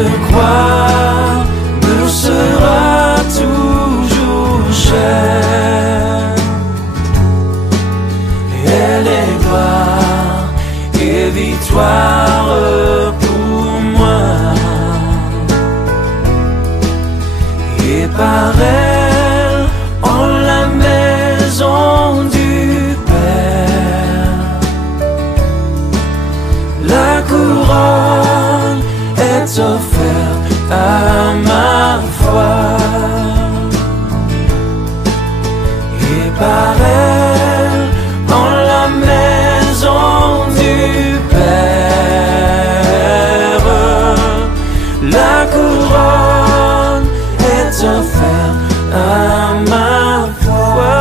Cette croix me sera toujours chère. Elle est gloire et victoire pour moi. Et par elle, en la maison du Père, la couronne est offerte à ma foi. Et par elle, en la maison du Père, la couronne est offerte à ma foi.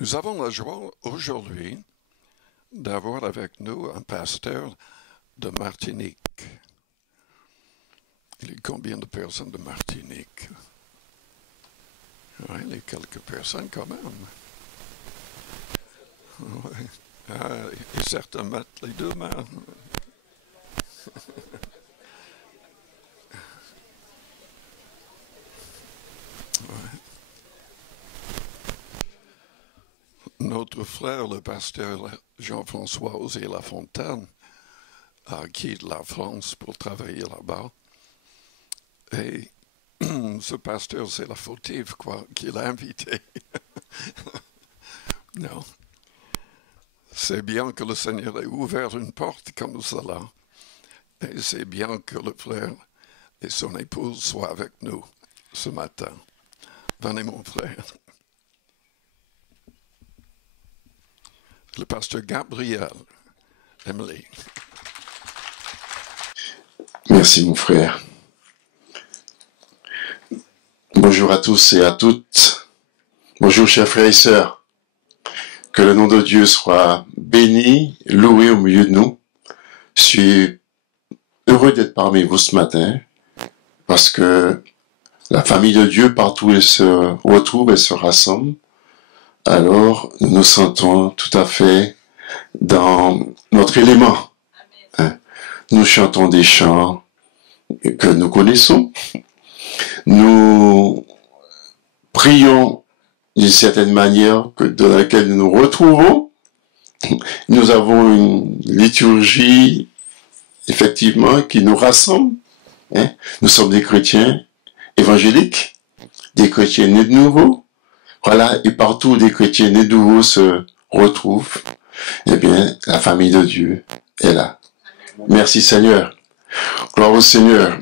Nous avons la joie aujourd'hui d'avoir avec nous un pasteur de Martinique. Il y a combien de personnes de Martinique? Oui, il y a quelques personnes quand même. Oui. Ah, et certains mettent les deux mains. Ouais. Notre frère, le pasteur Jean-François Osé Lafontaine, a quitté la France pour travailler là-bas. Et ce pasteur, c'est la fautive, quoi, qu'il a invité. Non. C'est bien que le Seigneur ait ouvert une porte comme cela. Et c'est bien que le frère et son épouse soient avec nous ce matin. Venez, mon frère. Le pasteur Gabriel. Emily. Merci, mon frère. Bonjour à tous et à toutes. Bonjour, chers frères et sœurs. Que le nom de Dieu soit béni, loué au milieu de nous. Je suis heureux d'être parmi vous ce matin parce que la famille de Dieu, partout où elle se retrouve, elle se rassemble. Alors, nous nous sentons tout à fait dans notre élément. Hein? Nous chantons des chants que nous connaissons. Nous prions d'une certaine manière dans laquelle nous nous retrouvons. Nous avons une liturgie, effectivement, qui nous rassemble. Hein? Nous sommes des chrétiens évangéliques, des chrétiens nés de nouveau. Voilà, et partout où des chrétiens nés de nouveau se retrouvent, eh bien, la famille de Dieu est là. Merci Seigneur. Gloire au Seigneur.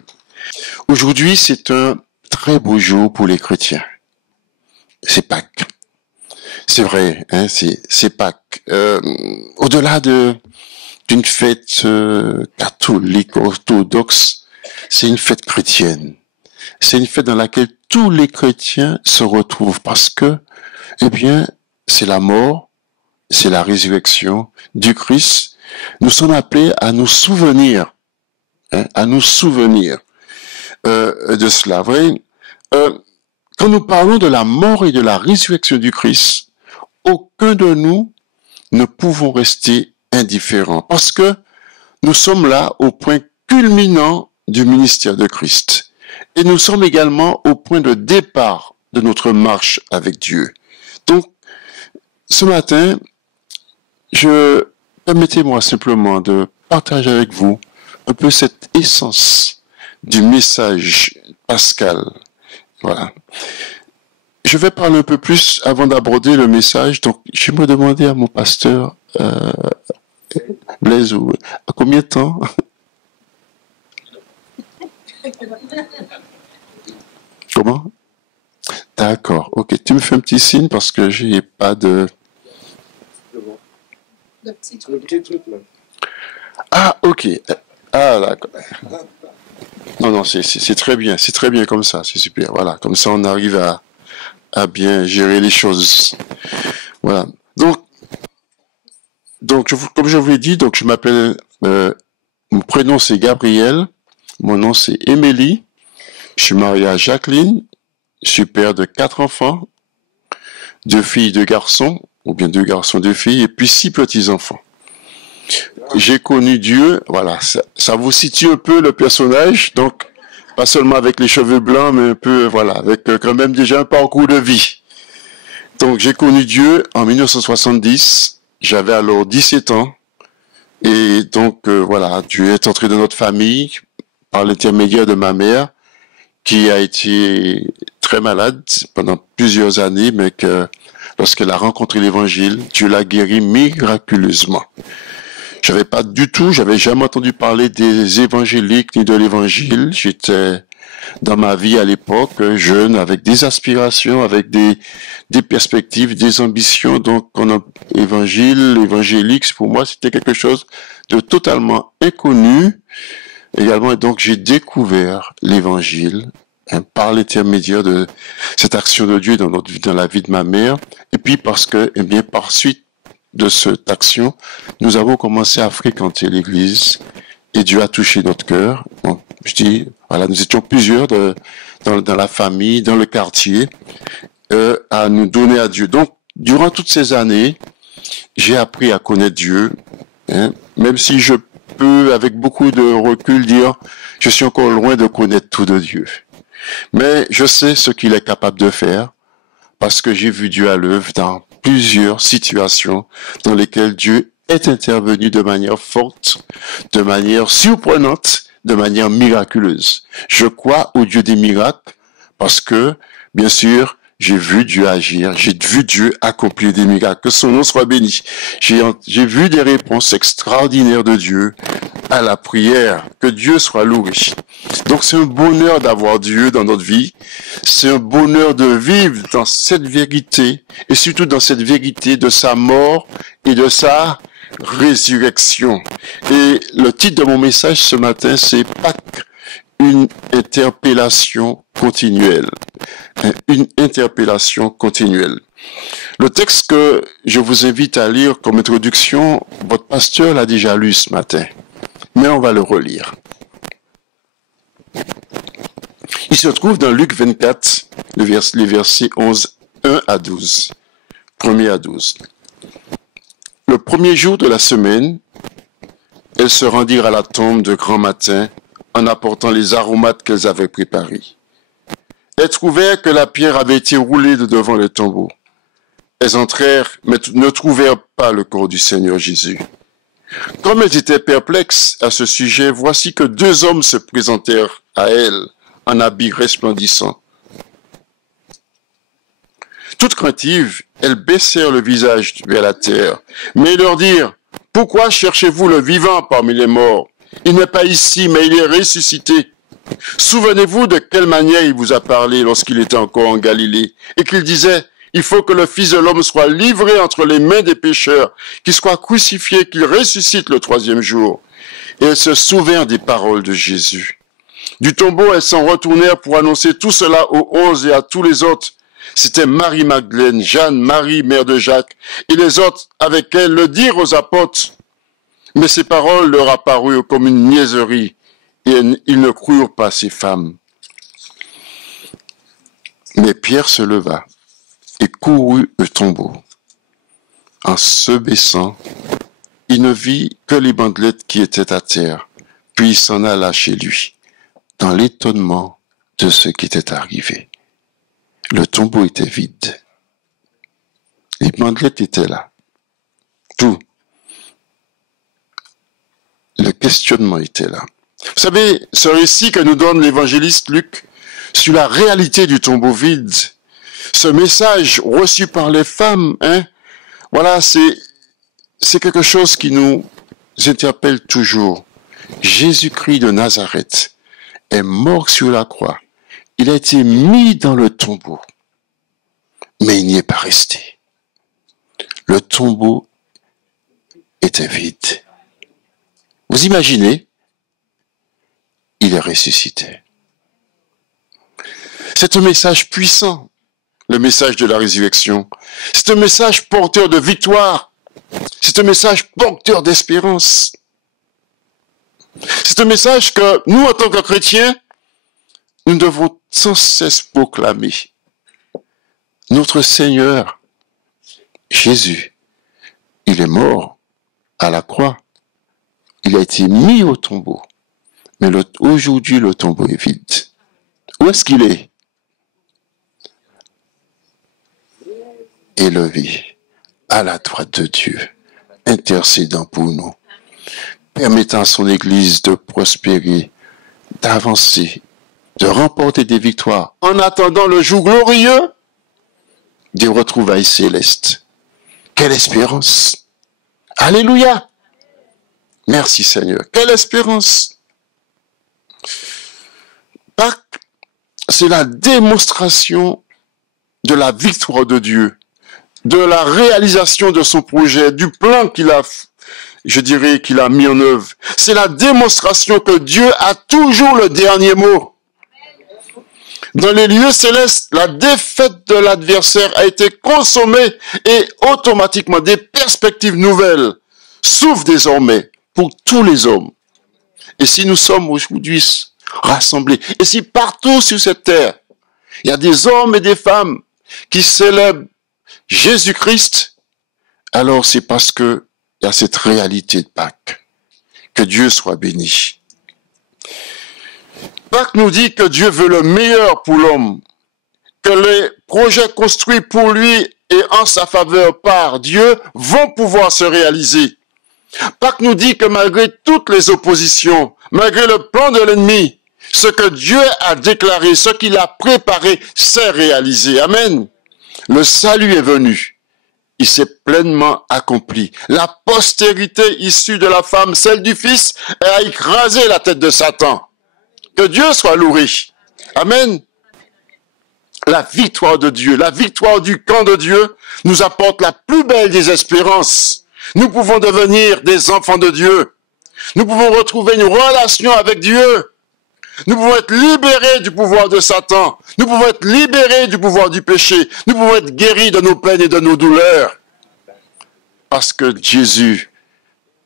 Aujourd'hui, c'est un très beau jour pour les chrétiens. C'est Pâques. C'est vrai, hein, c'est Pâques. Au-delà d'une fête catholique, orthodoxe, c'est une fête chrétienne. C'est une fête dans laquelle tous les chrétiens se retrouvent parce que, eh bien, c'est la mort, c'est la résurrection du Christ. Nous sommes appelés à nous souvenir, hein, de cela. Vrai? Quand nous parlons de la mort et de la résurrection du Christ, aucun de nous ne pouvons rester indifférents parce que nous sommes là au point culminant du ministère de Christ. Et nous sommes également au point de départ de notre marche avec Dieu. Donc, ce matin, permettez-moi simplement de partager avec vous un peu cette essence du message pascal. Voilà. Je vais parler un peu plus avant d'aborder le message. Donc, je vais me demander à mon pasteur, Blaise, à combien de temps? Comment? D'accord, ok. Tu me fais un petit signe parce que j'ai pas de... Le petit truc là. Ah, ok. Ah, d'accord. Non, c'est très bien. C'est très bien comme ça. C'est super. Voilà. Comme ça, on arrive à bien gérer les choses. Voilà. Donc comme je vous l'ai dit, donc je m'appelle... mon prénom, c'est Gabriel. Mon nom c'est Émilie. Je suis marié à Jacqueline. Je suis père de 4 enfants, 2 filles, 2 garçons, ou bien 2 garçons, 2 filles, et puis 6 petits-enfants. J'ai connu Dieu, voilà, ça vous situe un peu le personnage, donc pas seulement avec les cheveux blancs, mais un peu, voilà, avec quand même déjà un parcours de vie. Donc j'ai connu Dieu en 1970, j'avais alors 17 ans, et donc voilà, Dieu est entré dans notre famille par l'intermédiaire de ma mère, qui a été très malade pendant plusieurs années, mais que lorsqu'elle a rencontré l'Évangile, Dieu l'a guéri miraculeusement. J'avais jamais entendu parler des évangéliques ni de l'Évangile. J'étais dans ma vie à l'époque jeune, avec des aspirations, avec des perspectives, des ambitions. Donc, évangélique, pour moi, c'était quelque chose de totalement inconnu. Également, et donc j'ai découvert l'Évangile par l'intermédiaire de cette action de Dieu dans la vie de ma mère. Et puis parce que, par suite de cette action, nous avons commencé à fréquenter l'Église et Dieu a touché notre cœur. Donc, je dis, voilà, nous étions plusieurs dans la famille, dans le quartier, à nous donner à Dieu. Donc, durant toutes ces années, j'ai appris à connaître Dieu, même si je peux, avec beaucoup de recul, dire je suis encore loin de connaître tout de Dieu. Mais je sais ce qu'il est capable de faire parce que j'ai vu Dieu à l'œuvre dans plusieurs situations dans lesquelles Dieu est intervenu de manière forte, de manière surprenante, de manière miraculeuse. Je crois au Dieu des miracles parce que, bien sûr, j'ai vu Dieu agir, j'ai vu Dieu accomplir des miracles, que son nom soit béni. J'ai vu des réponses extraordinaires de Dieu à la prière, que Dieu soit loué. Donc c'est un bonheur d'avoir Dieu dans notre vie, c'est un bonheur de vivre dans cette vérité, et surtout dans cette vérité de sa mort et de sa résurrection. Et le titre de mon message ce matin, c'est Pâques, une interpellation continuelle. Une interpellation continuelle. Le texte que je vous invite à lire comme introduction, votre pasteur l'a déjà lu ce matin, mais on va le relire. Il se trouve dans Luc 24, les versets 1 à 12. 1er à 12. Le premier jour de la semaine, elles se rendirent à la tombe de grand matin en apportant les aromates qu'elles avaient préparés. Elles trouvèrent que la pierre avait été roulée de devant le tombeau. Elles entrèrent, mais ne trouvèrent pas le corps du Seigneur Jésus. Comme elles étaient perplexes à ce sujet, voici que 2 hommes se présentèrent à elles en habits resplendissants. Toutes craintives, elles baissèrent le visage vers la terre, mais ils leur dirent, « Pourquoi cherchez-vous le vivant parmi les morts? Il n'est pas ici, mais il est ressuscité. Souvenez-vous de quelle manière il vous a parlé lorsqu'il était encore en Galilée, et qu'il disait, « Il faut que le Fils de l'homme soit livré entre les mains des pécheurs, qu'il soit crucifié, qu'il ressuscite le 3e jour. » Et elles se souvinrent des paroles de Jésus. Du tombeau, elles s'en retournèrent pour annoncer tout cela aux 11 et à tous les autres. C'était Marie-Magdeleine, Jeanne, Marie, mère de Jacques, et les autres avec elles le dirent aux apôtres. Mais ces paroles leur apparurent comme une niaiserie, et ils ne crurent pas ces femmes. Mais Pierre se leva et courut au tombeau. En se baissant, il ne vit que les bandelettes qui étaient à terre, puis il s'en alla chez lui, dans l'étonnement de ce qui était arrivé. Le tombeau était vide. Les bandelettes étaient là. Tout. Le questionnement était là. Vous savez, ce récit que nous donne l'évangéliste Luc sur la réalité du tombeau vide, ce message reçu par les femmes, voilà, c'est quelque chose qui nous interpelle toujours. Jésus-Christ de Nazareth est mort sur la croix. Il a été mis dans le tombeau, mais il n'y est pas resté. Le tombeau était vide. Vous imaginez? Il est ressuscité. C'est un message puissant, le message de la résurrection. C'est un message porteur de victoire. C'est un message porteur d'espérance. C'est un message que nous, en tant que chrétiens, nous devons sans cesse proclamer. Notre Seigneur, Jésus, il est mort à la croix. Il a été mis au tombeau. Mais aujourd'hui, le tombeau est vide. Où est-ce qu'il est? Élevé à la droite de Dieu, intercédant pour nous, permettant à son Église de prospérer, d'avancer, de remporter des victoires, en attendant le jour glorieux des retrouvailles célestes. Quelle espérance! Alléluia! Merci Seigneur. Quelle espérance! Pâques, c'est la démonstration de la victoire de Dieu, de la réalisation de son projet, du plan qu'il a, je dirais, qu'il a mis en œuvre. C'est la démonstration que Dieu a toujours le dernier mot. Dans les lieux célestes, la défaite de l'adversaire a été consommée et automatiquement des perspectives nouvelles s'ouvrent désormais pour tous les hommes. Et si nous sommes aujourd'hui rassemblés, et si partout sur cette terre, il y a des hommes et des femmes qui célèbrent Jésus-Christ, alors c'est parce que il y a cette réalité de Pâques. Que Dieu soit béni. Pâques nous dit que Dieu veut le meilleur pour l'homme, que les projets construits pour lui et en sa faveur par Dieu vont pouvoir se réaliser. Pâques nous dit que malgré toutes les oppositions, malgré le plan de l'ennemi, ce que Dieu a déclaré, ce qu'il a préparé, s'est réalisé. Amen. Le salut est venu. Il s'est pleinement accompli. La postérité issue de la femme, celle du Fils, a écrasé la tête de Satan. Que Dieu soit loué. Amen. La victoire de Dieu, la victoire du camp de Dieu nous apporte la plus belle des espérances. Nous pouvons devenir des enfants de Dieu. Nous pouvons retrouver une relation avec Dieu. Nous pouvons être libérés du pouvoir de Satan. Nous pouvons être libérés du pouvoir du péché. Nous pouvons être guéris de nos peines et de nos douleurs. Parce que Jésus,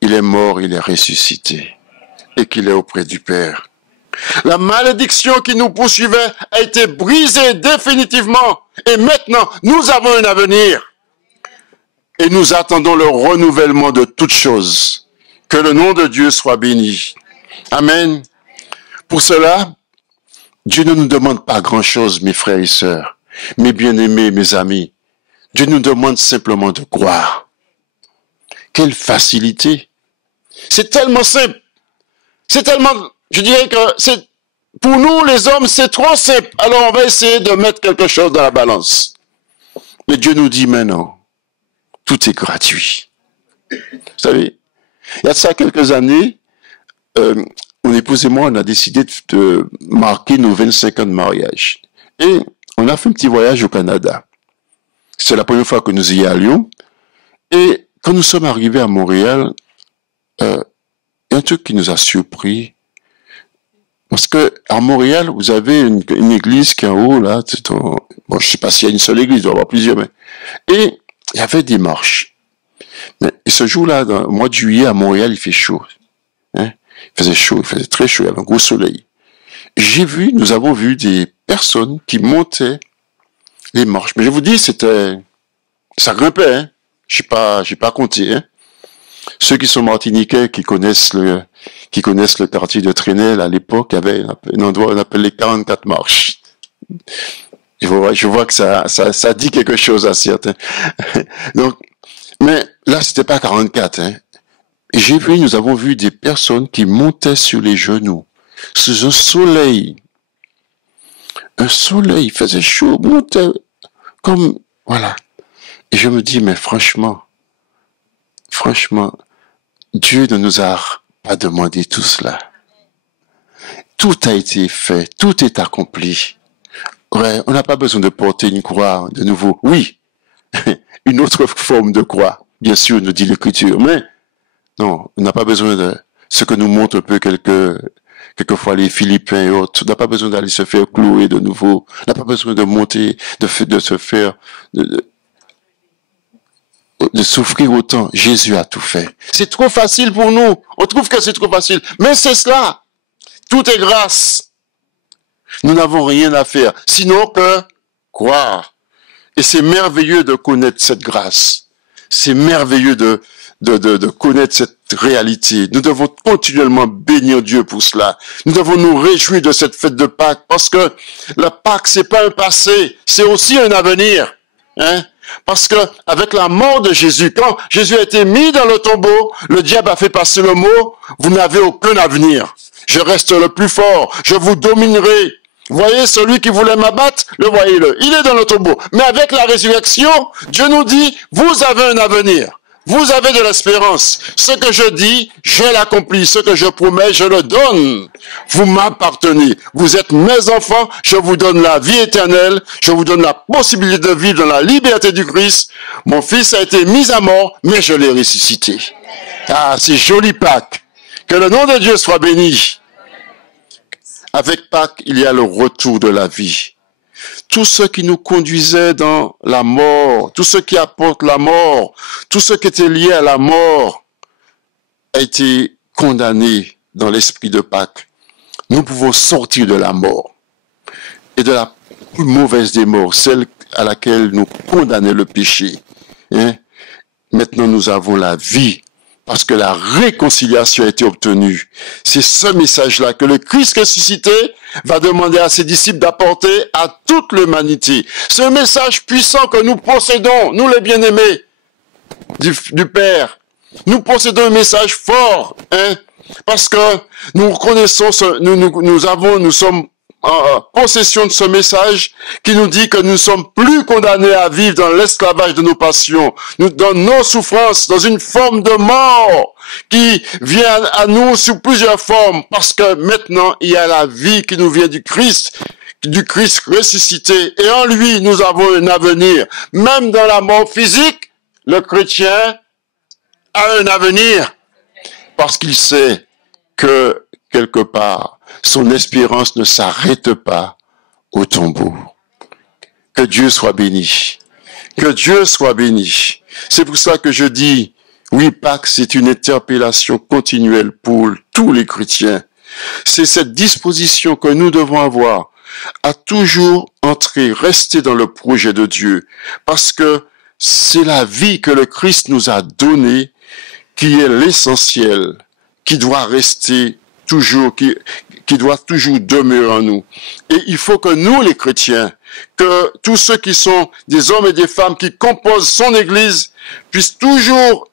il est mort, il est ressuscité. Et qu'il est auprès du Père. La malédiction qui nous poursuivait a été brisée définitivement. Et maintenant, nous avons un avenir. Et nous attendons le renouvellement de toutes choses. Que le nom de Dieu soit béni. Amen. Pour cela, Dieu ne nous demande pas grand-chose, mes frères et sœurs, mes bien-aimés, mes amis. Dieu nous demande simplement de croire. Quelle facilité! C'est tellement simple. C'est tellement, je dirais que c'est, pour nous les hommes, c'est trop simple. Alors on va essayer de mettre quelque chose dans la balance. Mais Dieu nous dit maintenant, tout est gratuit. Vous savez, il y a de ça quelques années, mon épouse et moi, on a décidé de marquer nos 25 ans de mariage. Et on a fait un petit voyage au Canada. C'est la première fois que nous y allions. Et quand nous sommes arrivés à Montréal, il y a un truc qui nous a surpris. Parce que à Montréal, vous avez une église qui est en haut, là. Bon, je sais pas s'il y a une seule église, il doit y avoir plusieurs. Mais... Et il y avait des marches. Mais ce jour-là, au mois de juillet, à Montréal, il fait chaud. Hein? Il faisait chaud, il faisait très chaud, il y avait un gros soleil. Nous avons vu des personnes qui montaient les marches. Mais je vous dis, ça grimpait, hein. J'ai pas compté, hein. Ceux qui sont martiniquais, qui connaissent le quartier de Trenel, à l'époque, il y avait un endroit, on appelle les 44 marches. Je vois que ça dit quelque chose à certains. Donc, mais là, c'était pas 44, hein. Nous avons vu des personnes qui montaient sur les genoux, sous un soleil. Un soleil, il faisait chaud, montait comme, voilà. Et je me dis, mais franchement, Dieu ne nous a pas demandé tout cela. Tout a été fait, tout est accompli. Ouais, on n'a pas besoin de porter une croix de nouveau. Oui, une autre forme de croix, bien sûr, nous dit l'Écriture, mais non, on n'a pas besoin de ce que nous montrent un peu quelquefois les Philippiens et autres. On n'a pas besoin d'aller se faire clouer de nouveau. On n'a pas besoin de monter, de se faire... de souffrir autant. Jésus a tout fait. C'est trop facile pour nous. On trouve que c'est trop facile. Mais c'est cela. Tout est grâce. Nous n'avons rien à faire. Sinon que croire. Et c'est merveilleux de connaître cette grâce. C'est merveilleux de connaître cette réalité. Nous devons continuellement bénir Dieu pour cela. Nous devons nous réjouir de cette fête de Pâques parce que la Pâques, c'est pas un passé, c'est aussi un avenir. Hein? Parce que avec la mort de Jésus, quand Jésus a été mis dans le tombeau, le diable a fait passer le mot, vous n'avez aucun avenir. Je reste le plus fort, je vous dominerai. Vous voyez, celui qui voulait m'abattre, le voyez-le, il est dans le tombeau. Mais avec la résurrection, Dieu nous dit, vous avez un avenir. Vous avez de l'espérance. Ce que je dis, je l'accomplis. Ce que je promets, je le donne. Vous m'appartenez. Vous êtes mes enfants. Je vous donne la vie éternelle. Je vous donne la possibilité de vivre dans la liberté du Christ. Mon fils a été mis à mort, mais je l'ai ressuscité. Ah, c'est joli Pâques. Que le nom de Dieu soit béni. Avec Pâques, il y a le retour de la vie. Tout ce qui nous conduisait dans la mort, tout ce qui apporte la mort, tout ce qui était lié à la mort a été condamné dans l'esprit de Pâques. Nous pouvons sortir de la mort et de la plus mauvaise des morts, celle à laquelle nous condamnait le péché. Hein? Maintenant, nous avons la vie parce que la réconciliation a été obtenue. C'est ce message-là que le Christ ressuscité va demander à ses disciples d'apporter à toute l'humanité. Ce message puissant que nous possédons, nous les bien-aimés du Père. Nous possédons un message fort, hein, parce que nous reconnaissons, nous sommes en possession de ce message qui nous dit que nous ne sommes plus condamnés à vivre dans l'esclavage de nos passions, dans nos souffrances, dans une forme de mort qui vient à nous sous plusieurs formes, parce que maintenant il y a la vie qui nous vient du Christ ressuscité, et en lui nous avons un avenir. Même dans la mort physique, le chrétien a un avenir, parce qu'il sait que quelque part, son espérance ne s'arrête pas au tombeau. Que Dieu soit béni. Que Dieu soit béni. C'est pour ça que je dis, oui, Pâques, c'est une interpellation continuelle pour tous les chrétiens. C'est cette disposition que nous devons avoir à toujours entrer, rester dans le projet de Dieu. Parce que c'est la vie que le Christ nous a donnée qui est l'essentiel, qui doit rester toujours, qui doit toujours demeurer en nous. Et il faut que nous, les chrétiens, que tous ceux qui sont des hommes et des femmes qui composent son Église, puissent toujours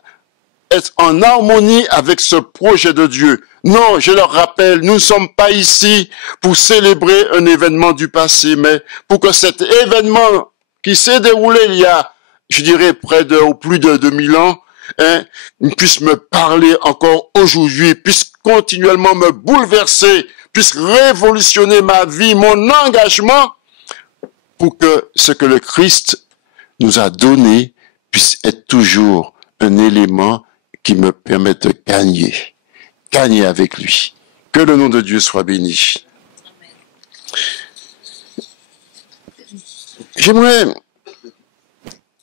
être en harmonie avec ce projet de Dieu. Non, je leur rappelle, nous ne sommes pas ici pour célébrer un événement du passé, mais pour que cet événement qui s'est déroulé il y a, je dirais, près de, ou plus de 2000 ans, hein, puisse me parler encore aujourd'hui, puisse continuellement me bouleverser, puisse révolutionner ma vie, mon engagement, pour que ce que le Christ nous a donné puisse être toujours un élément qui me permette de gagner avec lui. Que le nom de Dieu soit béni. J'aimerais,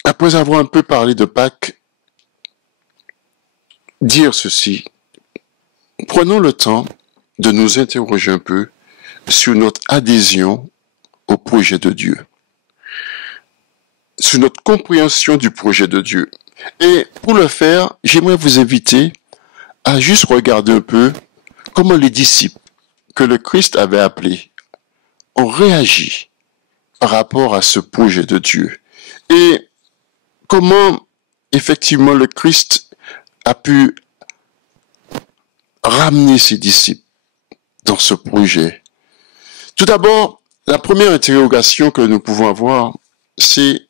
après avoir un peu parlé de Pâques, dire ceci. Prenons le temps de nous interroger un peu sur notre adhésion au projet de Dieu, sur notre compréhension du projet de Dieu. Et pour le faire, j'aimerais vous inviter à juste regarder un peu comment les disciples que le Christ avait appelés ont réagi par rapport à ce projet de Dieu. Et comment, effectivement, le Christ a pu ramener ses disciples dans ce projet. Tout d'abord, la première interrogation que nous pouvons avoir, c'est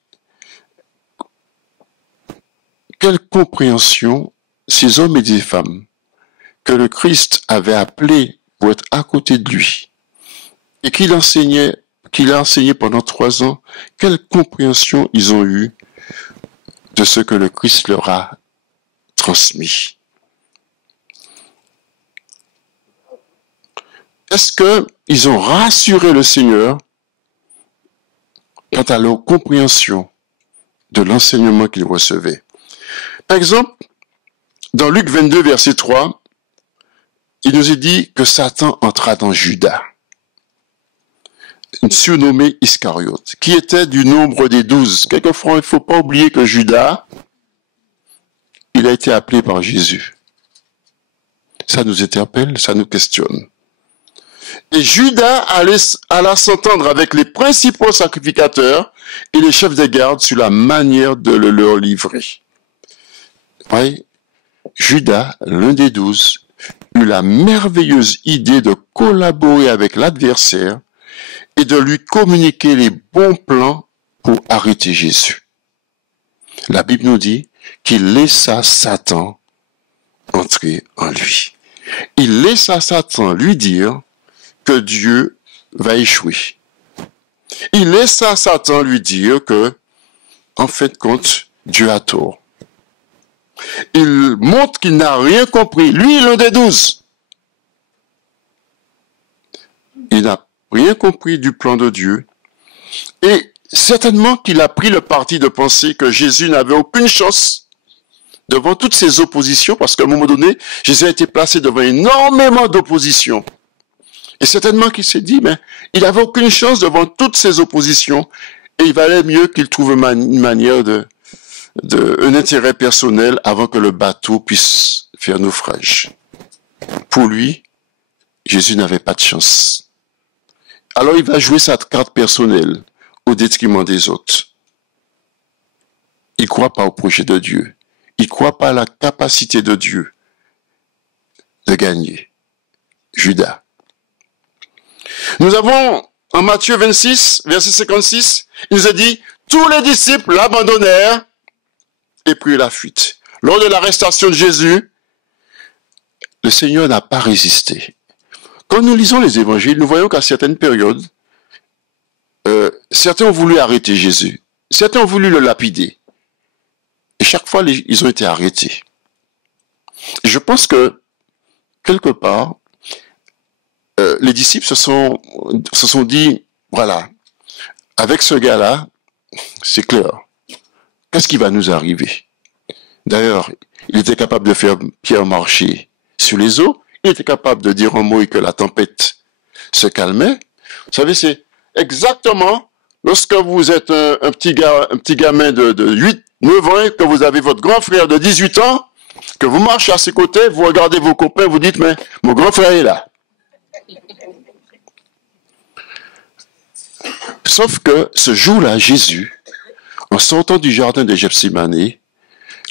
quelle compréhension ces hommes et ces femmes que le Christ avait appelés pour être à côté de lui et qu'il a enseigné pendant 3 ans, quelle compréhension ils ont eue de ce que le Christ leur a transmis. Est-ce qu'ils ont rassuré le Seigneur quant à leur compréhension de l'enseignement qu'ils recevaient? Par exemple, dans Luc 22, verset 3, il nous est dit que Satan entra dans Judas, surnommé Iscariote, qui était du nombre des 12. Quelquefois, il ne faut pas oublier que Judas, il a été appelé par Jésus. Ça nous interpelle, ça nous questionne. Et Judas alla s'entendre avec les principaux sacrificateurs et les chefs des gardes sur la manière de le leur livrer. Oui, Judas, l'un des 12, eut la merveilleuse idée de collaborer avec l'adversaire et de lui communiquer les bons plans pour arrêter Jésus. La Bible nous dit qu'il laissa Satan entrer en lui. Il laissa Satan lui dire que Dieu va échouer. Il laissa Satan lui dire que, en fait, compte, Dieu a tort. Il montre qu'il n'a rien compris. Lui, l'un des 12. Il n'a rien compris du plan de Dieu. Et certainement qu'il a pris le parti de penser que Jésus n'avait aucune chance devant toutes ces oppositions, parce qu'à un moment donné, Jésus a été placé devant énormément d'oppositions. Et certainement qu'il s'est dit, mais il n'avait aucune chance devant toutes ces oppositions, et il valait mieux qu'il trouve une manière un intérêt personnel avant que le bateau puisse faire naufrage. Pour lui, Jésus n'avait pas de chance. Alors il va jouer sa carte personnelle au détriment des autres. Il ne croit pas au projet de Dieu. Il ne croit pas à la capacité de Dieu de gagner. Judas. Nous avons, en Matthieu 26, verset 56, il nous a dit, tous les disciples l'abandonnèrent et prirent la fuite. Lors de l'arrestation de Jésus, le Seigneur n'a pas résisté. Quand nous lisons les évangiles, nous voyons qu'à certaines périodes, certains ont voulu arrêter Jésus. Certains ont voulu le lapider. Et chaque fois, ils ont été arrêtés. Et je pense que, quelque part, les disciples se sont dit, voilà, avec ce gars-là, c'est clair. Qu'est-ce qui va nous arriver? D'ailleurs, il était capable de faire Pierre marcher sur les eaux. Il était capable de dire un mot et que la tempête se calmait. Vous savez, c'est exactement lorsque vous êtes un petit gamin de 8, 9 ans, et que vous avez votre grand frère de 18 ans, que vous marchez à ses côtés, vous regardez vos copains, vous dites, mais mon grand frère est là. Sauf que ce jour-là, Jésus, en sortant du jardin de Gethsémani,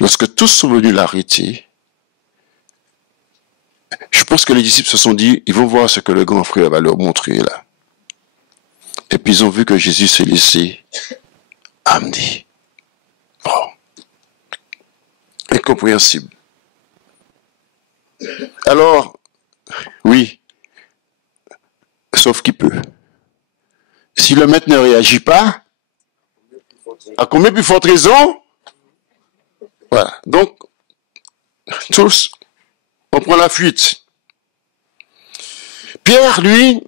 lorsque tous sont venus l'arrêter, je pense que les disciples se sont dit, ils vont voir ce que le grand frère va leur montrer là. Et puis ils ont vu que Jésus s'est laissé amener. Oh. Incompréhensible. Alors, oui, sauf qu'il peut. Si le maître ne réagit pas, à combien plus forte raison? Voilà. Donc, tous, on prend la fuite. Pierre, lui,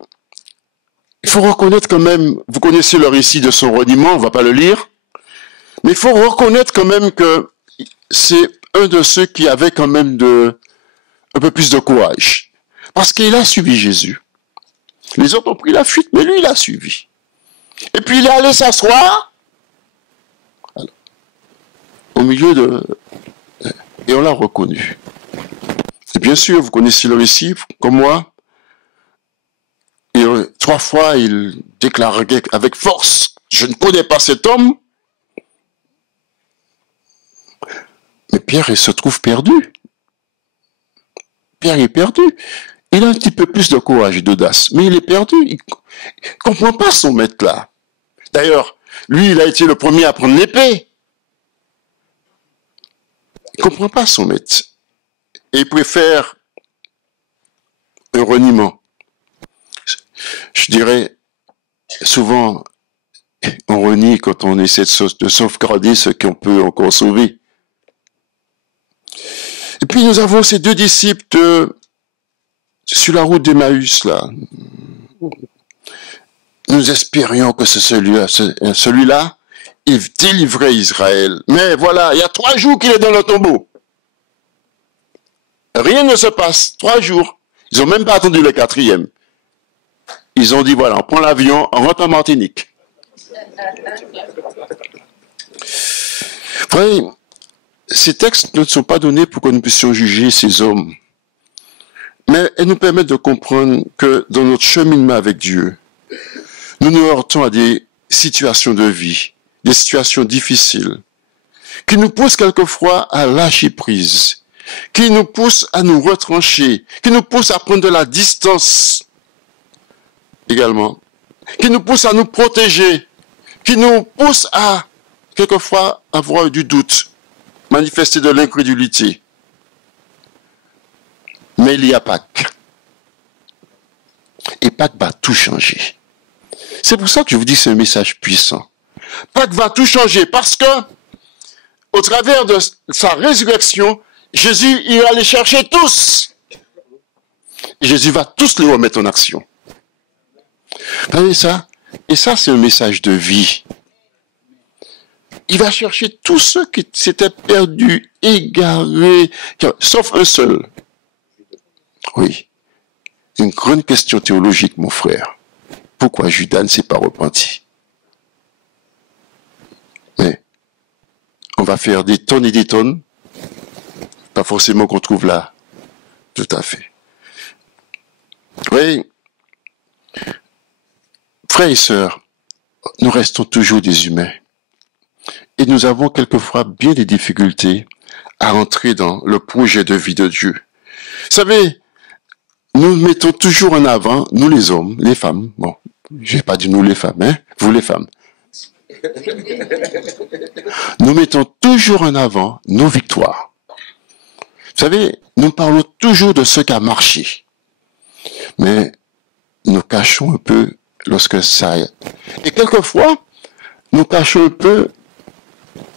il faut reconnaître quand même, vous connaissez le récit de son reniement, on ne va pas le lire, mais il faut reconnaître quand même que c'est un de ceux qui avait quand même un peu plus de courage. Parce qu'il a suivi Jésus. Les autres ont pris la fuite, mais lui, il a suivi. Et puis il est allé s'asseoir au milieu et on l'a reconnu. Et bien sûr, vous connaissez le récit, comme moi. Et 3 fois, il déclare avec force, je ne connais pas cet homme. Mais Pierre, il se trouve perdu. Pierre est perdu. Il a un petit peu plus de courage et d'audace, mais il est perdu. Il ne comprend pas son maître là. D'ailleurs, lui, il a été le premier à prendre l'épée. Il ne comprend pas son maître. Et il préfère un reniement. Je dirais, souvent, on renie quand on essaie de sauvegarder ce qu'on peut encore sauver. Et puis nous avons ces 2 disciples sur la route d'Emmaüs, là. Nous espérions que celui-là, il délivrait Israël. Mais voilà, il y a 3 jours qu'il est dans le tombeau. Rien ne se passe. 3 jours. Ils n'ont même pas attendu le 4e. Ils ont dit, voilà, on prend l'avion, on rentre en Martinique. Frère, ces textes ne sont pas donnés pour que nous puissions juger ces hommes. Mais elles nous permettent de comprendre que dans notre cheminement avec Dieu, nous nous heurtons à des situations de vie, des situations difficiles, qui nous poussent quelquefois à lâcher prise, qui nous poussent à nous retrancher, qui nous poussent à prendre de la distance également, qui nous poussent à nous protéger, qui nous poussent à quelquefois avoir du doute, manifester de l'incrédulité. Mais il y a Pâques. Et Pâques va tout changer. C'est pour ça que je vous dis que c'est un message puissant. Pâques va tout changer parce que, au travers de sa résurrection, Jésus ira les chercher tous. Et Jésus va tous les remettre en action. Vous voyez ça? Et ça, c'est un message de vie. Il va chercher tous ceux qui s'étaient perdus, égarés, sauf un seul. Oui. Une grande question théologique, mon frère. Pourquoi Judas ne s'est pas repenti? Mais on va faire des tonnes et des tonnes. Pas forcément qu'on trouve là. Tout à fait. Oui. Frères et sœurs, nous restons toujours des humains. Et nous avons quelquefois bien des difficultés à entrer dans le projet de vie de Dieu. Vous savez, nous mettons toujours en avant, nous les hommes, les femmes, bon, je n'ai pas dit nous les femmes, hein, vous les femmes. Nous mettons toujours en avant nos victoires. Vous savez, nous parlons toujours de ce qui a marché. Mais nous cachons un peu lorsque ça... Et quelquefois, nous cachons un peu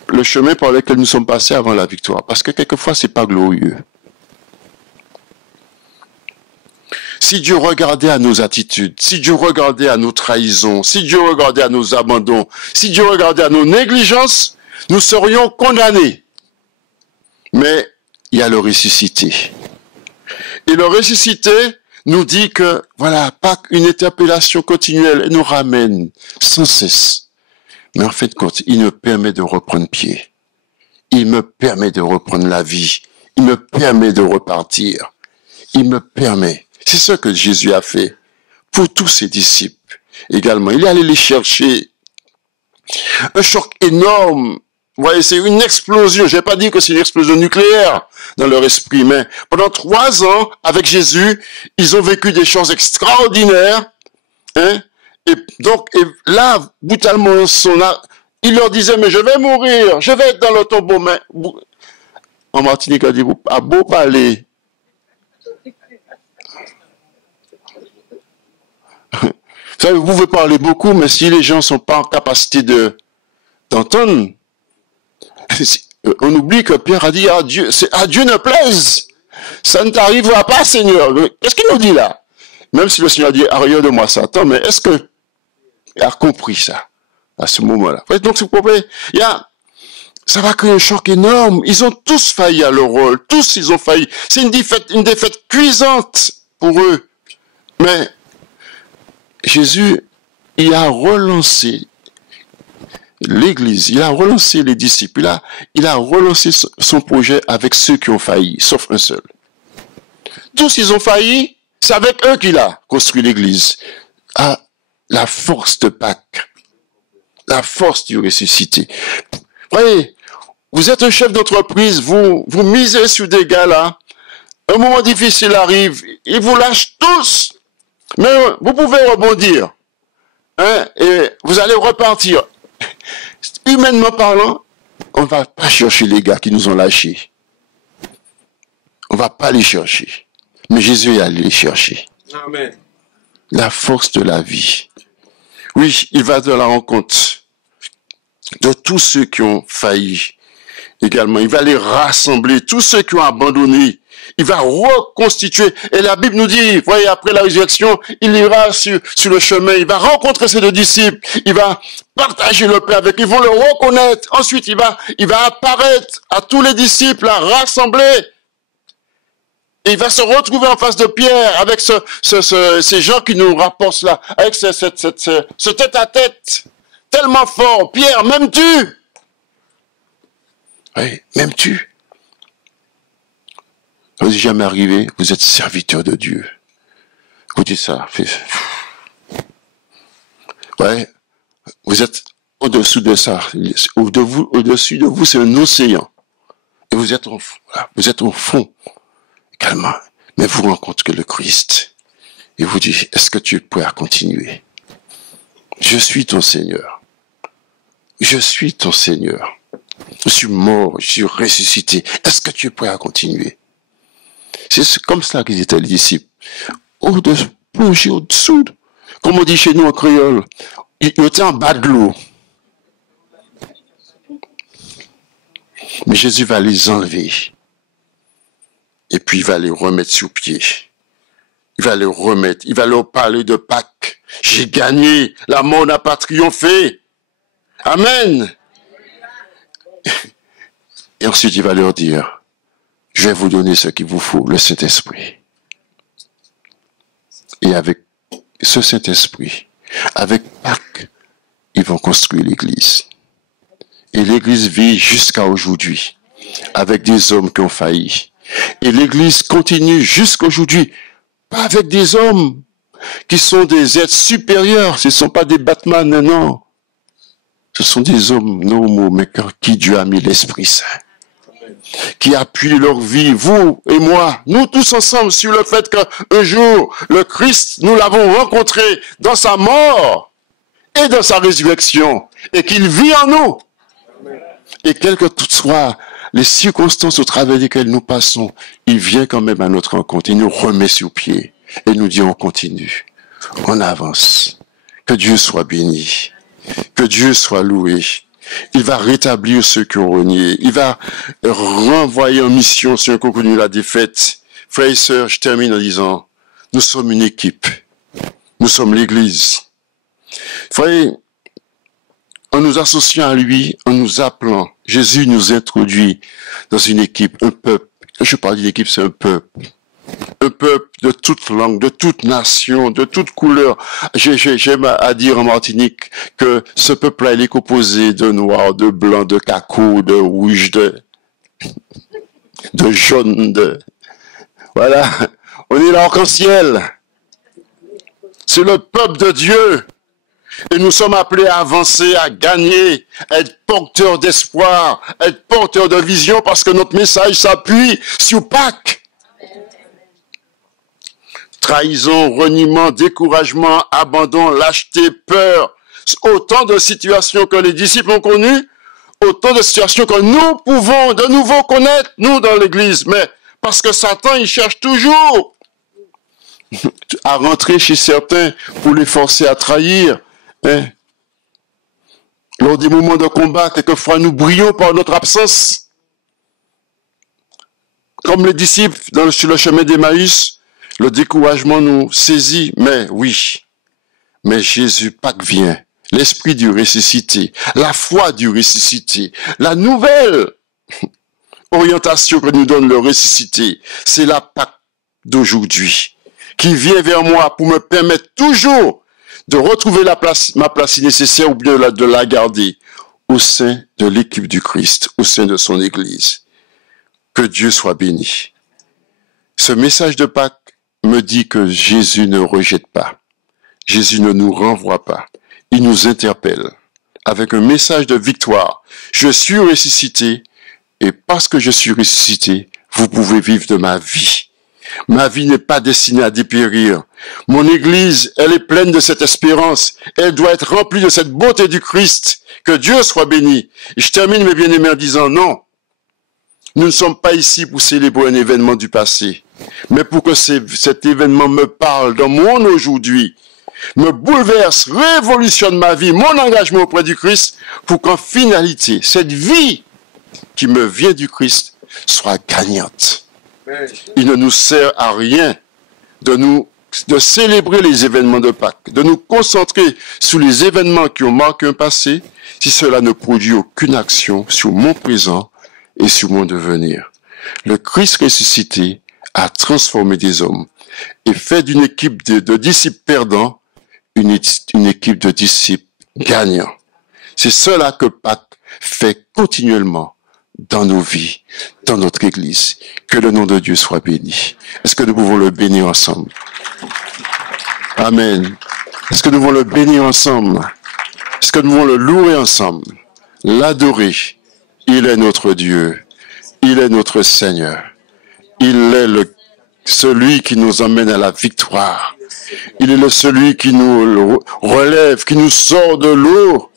le chemin par lequel nous sommes passés avant la victoire. Parce que quelquefois, c'est pas glorieux. Si Dieu regardait à nos attitudes, si Dieu regardait à nos trahisons, si Dieu regardait à nos abandons, si Dieu regardait à nos négligences, nous serions condamnés. Mais il y a le ressuscité. Et le ressuscité nous dit que, voilà, pas une interpellation continuelle, elle nous ramène sans cesse. Mais en fait, il me permet de reprendre pied. Il me permet de reprendre la vie. Il me permet de repartir. Il me permet. C'est ce que Jésus a fait pour tous ses disciples également. Il est allé les chercher. Un choc énorme. Vous voyez, c'est une explosion. Je vais pas dire que c'est une explosion nucléaire dans leur esprit, mais pendant 3 ans, avec Jésus, ils ont vécu des choses extraordinaires. Hein? Et donc, là, brutalement, il leur disait, mais je vais mourir, je vais être dans le tombeau. Mais en Martinique, on dit, à beau parler. Vous savez, vous pouvez parler beaucoup, mais si les gens ne sont pas en capacité d'entendre, on oublie que Pierre a dit à Dieu ne plaise. Ça ne t'arrivera pas, Seigneur. Qu'est-ce qu'il nous dit là? Même si le Seigneur dit, arrière de moi, Satan, mais est-ce que il a compris ça à ce moment-là? Donc, c'est pour ça va créer un choc énorme. Ils ont tous failli à leur rôle. Tous, ils ont failli. C'est une défaite cuisante pour eux. Mais Jésus, il a relancé l'Église, il a relancé les disciples, il a relancé son projet avec ceux qui ont failli, sauf un seul. Tous, ils ont failli, c'est avec eux qu'il a construit l'Église. Ah, la force de Pâques, la force du ressuscité. Voyez, vous êtes un chef d'entreprise, vous misez sur des gars là, un moment difficile arrive, ils vous lâchent tous, mais vous pouvez rebondir, hein, et vous allez repartir. Humainement parlant, on ne va pas chercher les gars qui nous ont lâchés. On ne va pas les chercher. Mais Jésus est allé les chercher. Amen. La force de la vie. Oui, il va de la rencontre de tous ceux qui ont failli également. Il va les rassembler, tous ceux qui ont abandonné, il va reconstituer. Et la Bible nous dit, voyez, après la résurrection, il ira sur le chemin, il va rencontrer ses deux disciples, il va partager le pain avec eux, ils vont le reconnaître. Ensuite, il va apparaître à tous les disciples, à rassembler. Et il va se retrouver en face de Pierre avec ces gens qui nous rapportent là, avec ce tête-à-tête tellement fort. Pierre, m'aimes-tu? Oui, m'aimes-tu? Vous n'êtes jamais arrivé, vous êtes serviteur de Dieu. Vous dites ça. Ouais, vous êtes au-dessous de ça. Au-dessus de vous, c'est un océan. Et vous êtes au fond. Calmement. Mais vous rencontrez le Christ. Et vous dites, est-ce que tu es prêt à continuer? Je suis ton Seigneur. Je suis ton Seigneur. Je suis mort, je suis ressuscité. Est-ce que tu es prêt à continuer? C'est comme ça qu'ils étaient les disciples. Plongés au-dessous. Comme on dit chez nous en créole, ils étaient en bas de l'eau. Mais Jésus va les enlever. Et puis il va les remettre sur pied. Il va les remettre. Il va leur parler de Pâques. J'ai gagné. La mort n'a pas triomphé. Amen. Et ensuite il va leur dire, je vais vous donner ce qu'il vous faut, le Saint-Esprit. Et avec ce Saint-Esprit, avec Pâques, ils vont construire l'Église. Et l'Église vit jusqu'à aujourd'hui, avec des hommes qui ont failli. Et l'Église continue jusqu'aujourd'hui, pas avec des hommes qui sont des êtres supérieurs, ce ne sont pas des Batman, non. Ce sont des hommes normaux, mais qui Dieu a mis l'Esprit Saint, qui appuient leur vie, vous et moi, nous tous ensemble, sur le fait qu'un jour, le Christ, nous l'avons rencontré dans sa mort et dans sa résurrection, et qu'il vit en nous. Et quelles que soient les circonstances au travers desquelles nous passons, il vient quand même à notre rencontre, il nous remet sur pied, et nous dit on continue, on avance. Que Dieu soit béni, que Dieu soit loué. Il va rétablir ceux qui ont renié. Il va renvoyer en mission ceux qui ont connu la défaite. Frères et sœurs, je termine en disant, nous sommes une équipe. Nous sommes l'Église. Frères, en nous associant à lui, en nous appelant, Jésus nous introduit dans une équipe, un peuple. Quand je parle d'une équipe, c'est un peuple. Un peuple de toute langue, de toute nation, de toute couleur. J'aime à dire en Martinique que ce peuple-là, il est composé de noirs, de blancs, de cacao, de rouge, de jaune, voilà. On est l'arc-en-ciel. C'est le peuple de Dieu. Et nous sommes appelés à avancer, à gagner, à être porteurs d'espoir, à être porteurs de vision, parce que notre message s'appuie sur Pâques. Trahison, reniement, découragement, abandon, lâcheté, peur. Autant de situations que les disciples ont connues, autant de situations que nous pouvons de nouveau connaître, nous, dans l'Église. Mais parce que Satan, il cherche toujours à rentrer chez certains pour les forcer à trahir. Hein? Lors des moments de combat, quelquefois, nous brillons par notre absence. Comme les disciples sur le chemin d'Emmaüs, le découragement nous saisit, mais oui. Mais Jésus, Pâques vient. L'esprit du ressuscité, la foi du ressuscité, la nouvelle orientation que nous donne le ressuscité, c'est la Pâques d'aujourd'hui, qui vient vers moi pour me permettre toujours de retrouver ma place nécessaire ou bien de la garder au sein de l'équipe du Christ, au sein de son Église. Que Dieu soit béni. Ce message de Pâques me dit que Jésus ne rejette pas. Jésus ne nous renvoie pas. Il nous interpelle avec un message de victoire. Je suis ressuscité et parce que je suis ressuscité, vous pouvez vivre de ma vie. Ma vie n'est pas destinée à dépérir. Mon Église, elle est pleine de cette espérance. Elle doit être remplie de cette beauté du Christ. Que Dieu soit béni. Et je termine, mes bien-aimés, en disant non. Nous ne sommes pas ici pour célébrer un événement du passé, mais pour que cet événement me parle dans mon aujourd'hui, me bouleverse, révolutionne ma vie, mon engagement auprès du Christ, pour qu'en finalité, cette vie qui me vient du Christ soit gagnante. Il ne nous sert à rien de célébrer les événements de Pâques, de nous concentrer sur les événements qui ont marqué un passé, si cela ne produit aucune action sur mon présent et sur mon devenir. Le Christ ressuscité a transformé des hommes et fait d'une équipe de disciples perdants une équipe de disciples gagnants. C'est cela que Pâques fait continuellement dans nos vies, dans notre Église. Que le nom de Dieu soit béni. Est-ce que nous pouvons le bénir ensemble? Amen. Est-ce que nous pouvons le bénir ensemble? Est-ce que nous pouvons le louer ensemble? L'adorer. Il est notre Dieu. Il est notre Seigneur. Il est celui qui nous emmène à la victoire. Il est celui qui nous relève, qui nous sort de l'eau,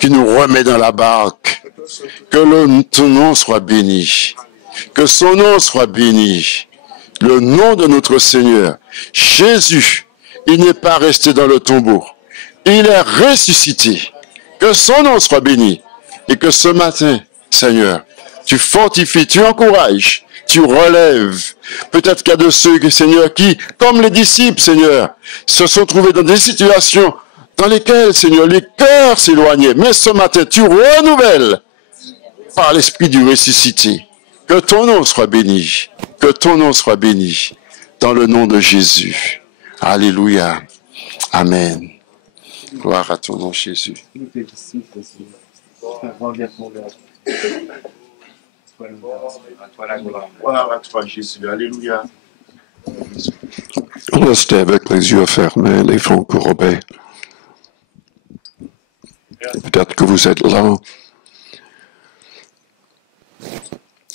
qui nous remet dans la barque. Que ton nom soit béni. Que son nom soit béni. Le nom de notre Seigneur, Jésus, il n'est pas resté dans le tombeau. Il est ressuscité. Que son nom soit béni. Et que ce matin, Seigneur, tu fortifies, tu encourages, tu relèves. Peut-être qu'il y a de ceux, Seigneur, qui, comme les disciples, Seigneur, se sont trouvés dans des situations dans lesquelles, Seigneur, les cœurs s'éloignaient. Mais ce matin, tu renouvelles par l'Esprit du ressuscité. Que ton nom soit béni. Que ton nom soit béni. Dans le nom de Jésus. Alléluia. Amen. Gloire à ton nom, Jésus. Gloire à toi, Jésus. Alléluia. Restez avec les yeux fermés, les fronts courbés. Peut-être que vous êtes là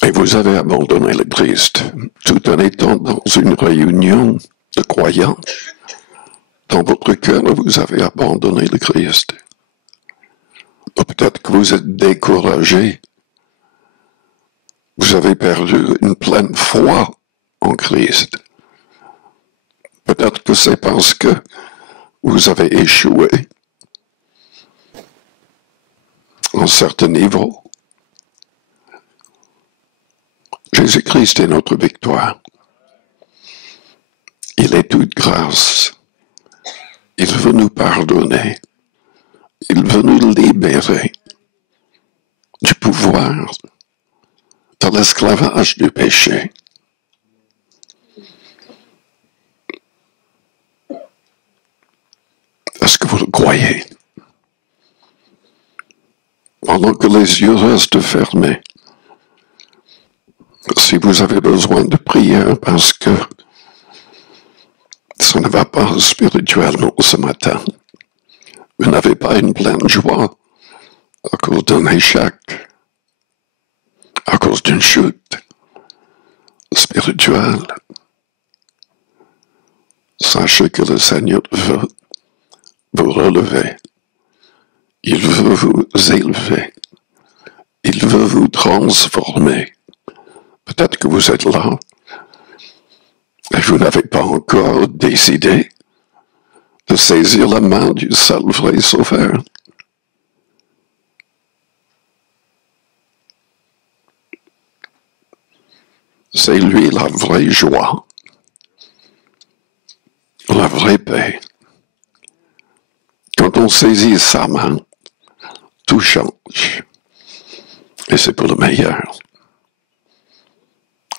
et vous avez abandonné le Christ tout en étant dans une réunion de croyants. Dans votre cœur, vous avez abandonné le Christ. Ou peut-être que vous êtes découragé. Vous avez perdu une pleine foi en Christ. Peut-être que c'est parce que vous avez échoué à un certain niveau. Jésus-Christ est notre victoire. Il est toute grâce. Il veut nous pardonner. Il veut nous libérer du pouvoir de l'esclavage du péché. Est-ce que vous le croyez? Pendant que les yeux restent fermés, si vous avez besoin de prière parce que ça ne va pas spirituellement ce matin, vous n'avez pas une pleine joie à cause d'un échec, à cause d'une chute spirituelle, sachez que le Seigneur veut vous relever. Il veut vous élever. Il veut vous transformer. Peut-être que vous êtes là et vous n'avez pas encore décidé de saisir la main du seul vrai Sauveur. C'est lui la vraie joie, la vraie paix. Quand on saisit sa main, tout change. Et c'est pour le meilleur.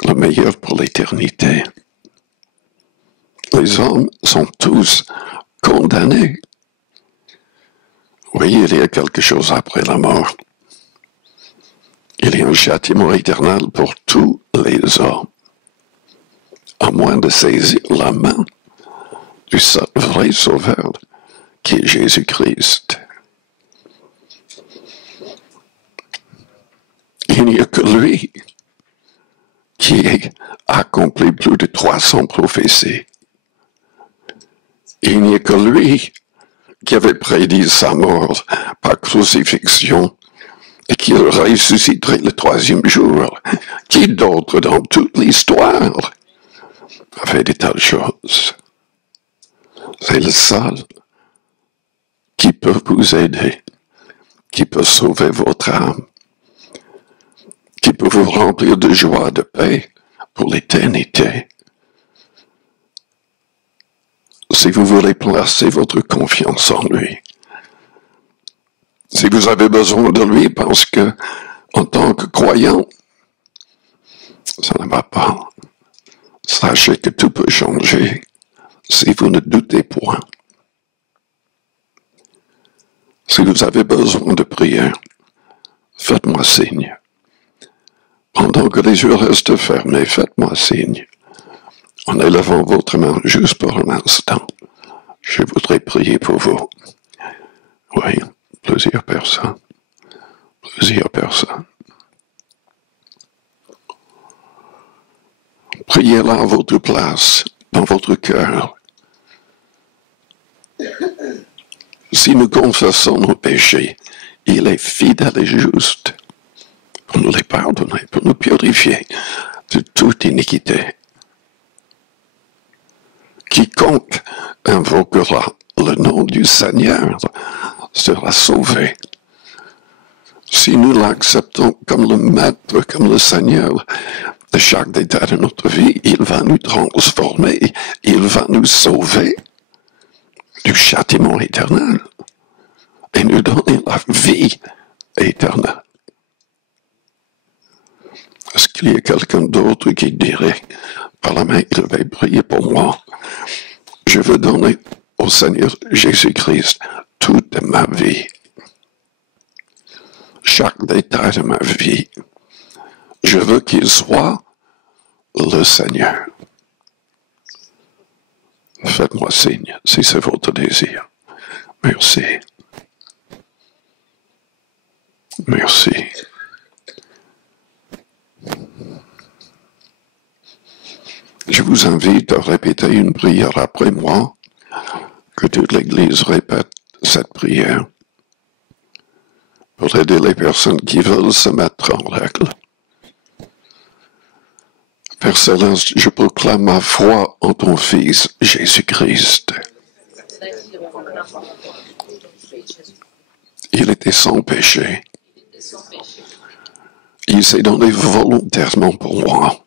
Le meilleur pour l'éternité. Les hommes sont tous condamnés. Oui, il y a quelque chose après la mort. Il y a un châtiment éternel pour tous les hommes. À moins de saisir la main du seul vrai Sauveur, qui est Jésus-Christ. Il n'y a que lui qui a accompli plus de 300 prophéties. Il n'y a que lui qui avait prédit sa mort par crucifixion et qui ressusciterait le troisième jour. Qui d'autre dans toute l'histoire a fait de telles choses? C'est le seul qui peut vous aider, qui peut sauver votre âme, qui peut vous remplir de joie, de paix, pour l'éternité. Si vous voulez placer votre confiance en lui, si vous avez besoin de lui parce que, en tant que croyant, ça ne va pas, sachez que tout peut changer si vous ne doutez point. Si vous avez besoin de prière, faites-moi signe. Pendant que les yeux restent fermés, faites-moi signe. En élevant votre main juste pour un instant, je voudrais prier pour vous. Oui, plusieurs personnes. Plusieurs personnes. Priez là à votre place, dans votre cœur. Si nous confessons nos péchés, il est fidèle et juste pour nous les pardonner, pour nous purifier de toute iniquité. Quiconque invoquera le nom du Seigneur sera sauvé. Si nous l'acceptons comme le Maître, comme le Seigneur de chaque détail de notre vie, il va nous transformer, il va nous sauver du châtiment éternel et nous donner la vie éternelle. Est-ce qu'il y a quelqu'un d'autre qui dirait, par la main élevée, priez pour moi? Je veux donner au Seigneur Jésus-Christ toute ma vie, chaque détail de ma vie. Je veux qu'il soit le Seigneur. Faites-moi signe si c'est votre désir. Merci. Merci. Je vous invite à répéter une prière après moi, que toute l'Église répète cette prière pour aider les personnes qui veulent se mettre en règle. Père Céleste, je proclame ma foi en ton Fils Jésus-Christ. Il était sans péché. Il s'est donné volontairement pour moi.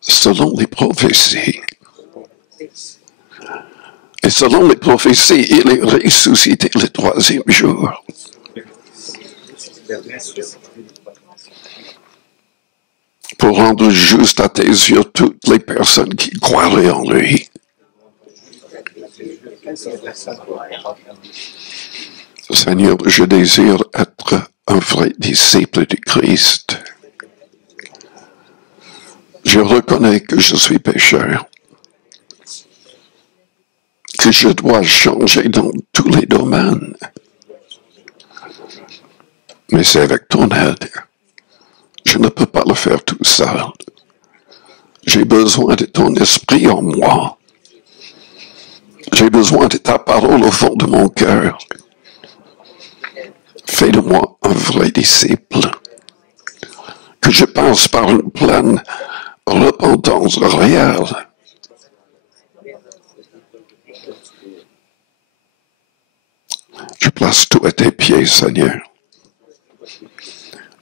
Selon les prophéties. Et selon les prophéties, il est ressuscité le troisième jour. Pour rendre juste à tes yeux toutes les personnes qui croiraient en lui. Seigneur, je désire être un vrai disciple du Christ. Je reconnais que je suis pécheur, que je dois changer dans tous les domaines. Mais c'est avec ton aide. Je ne peux pas le faire tout seul. J'ai besoin de ton esprit en moi. J'ai besoin de ta parole au fond de mon cœur. Fais de moi un vrai disciple. Que je passe par une pleine repentance réelle. Je place tout à tes pieds, Seigneur.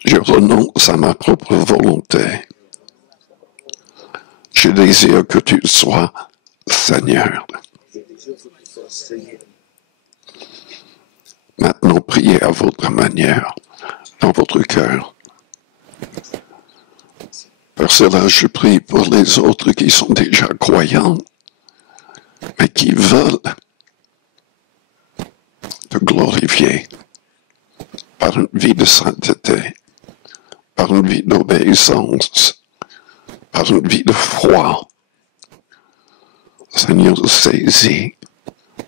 Je renonce à ma propre volonté. Je désire que tu sois Seigneur. Maintenant, priez à votre manière, dans votre cœur. Par cela, je prie pour les autres qui sont déjà croyants, mais qui veulent te glorifier par une vie de sainteté, par une vie d'obéissance, par une vie de foi. Seigneur, saisis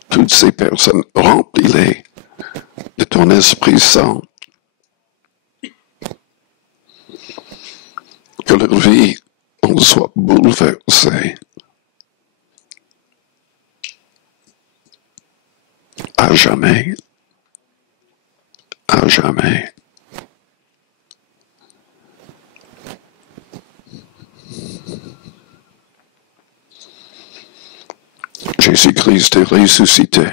toutes ces personnes, remplis-les de ton Esprit Saint. Que leur vie en soit bouleversée. À jamais. À jamais. Jésus-Christ est ressuscité.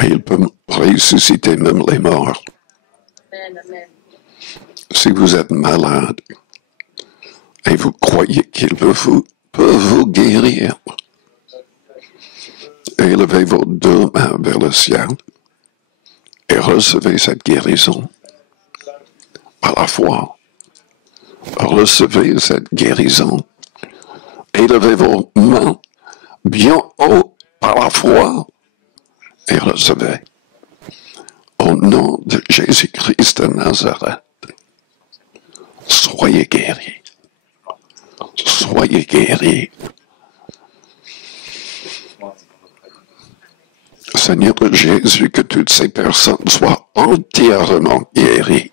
Et il peut ressusciter même les morts. Si vous êtes malade et vous croyez qu'il peut vous guérir, élevez vos deux mains vers le ciel et recevez cette guérison par la foi. Recevez cette guérison. Élevez vos mains bien haut par la foi et recevez. Au nom de Jésus-Christ de Nazareth, soyez guéris. Soyez guéris. Seigneur Jésus, que toutes ces personnes soient entièrement guéries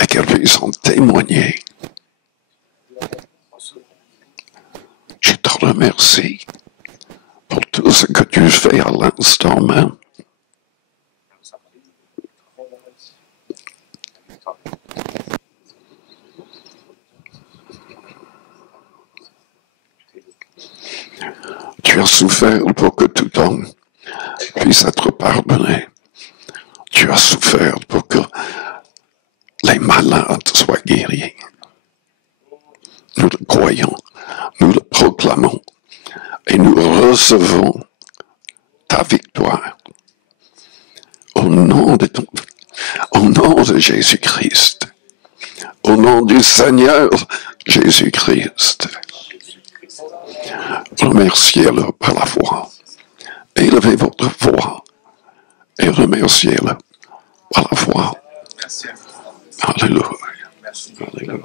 et qu'elles puissent en témoigner. Je te remercie pour tout ce que tu fais à l'instant même. Tu as souffert pour que tout homme puisse être pardonné. Tu as souffert pour que les malades soient guéris. Nous le croyons, nous le proclamons et nous recevons ta victoire. Au nom de Jésus-Christ, au nom du Seigneur Jésus-Christ. Remerciez-le par la foi. Élevez votre foi et remerciez-le par la foi. Alléluia. Alléluia.